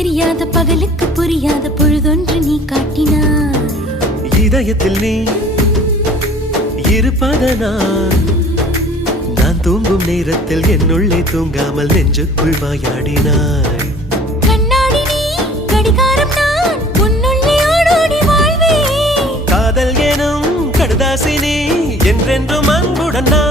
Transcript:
தெரியாத பகலுக்கு புரியாத பொழுதொன்று நீ காட்டினாய். இதயத்தில் நீ இருப்பதனால் நான் தூங்கும் நேரத்தில் என்னுள்ளே தூங்காமல் நெஞ்சுக்குள் வாயாடினாய். கண்ணாடி நீ கடிகாரம் நான் உன்னுள்ளே ஓடோடி வாழ்வே. காதல் எனும் கடுதாசி நீ என்றென்றும் அன்புடன் நான்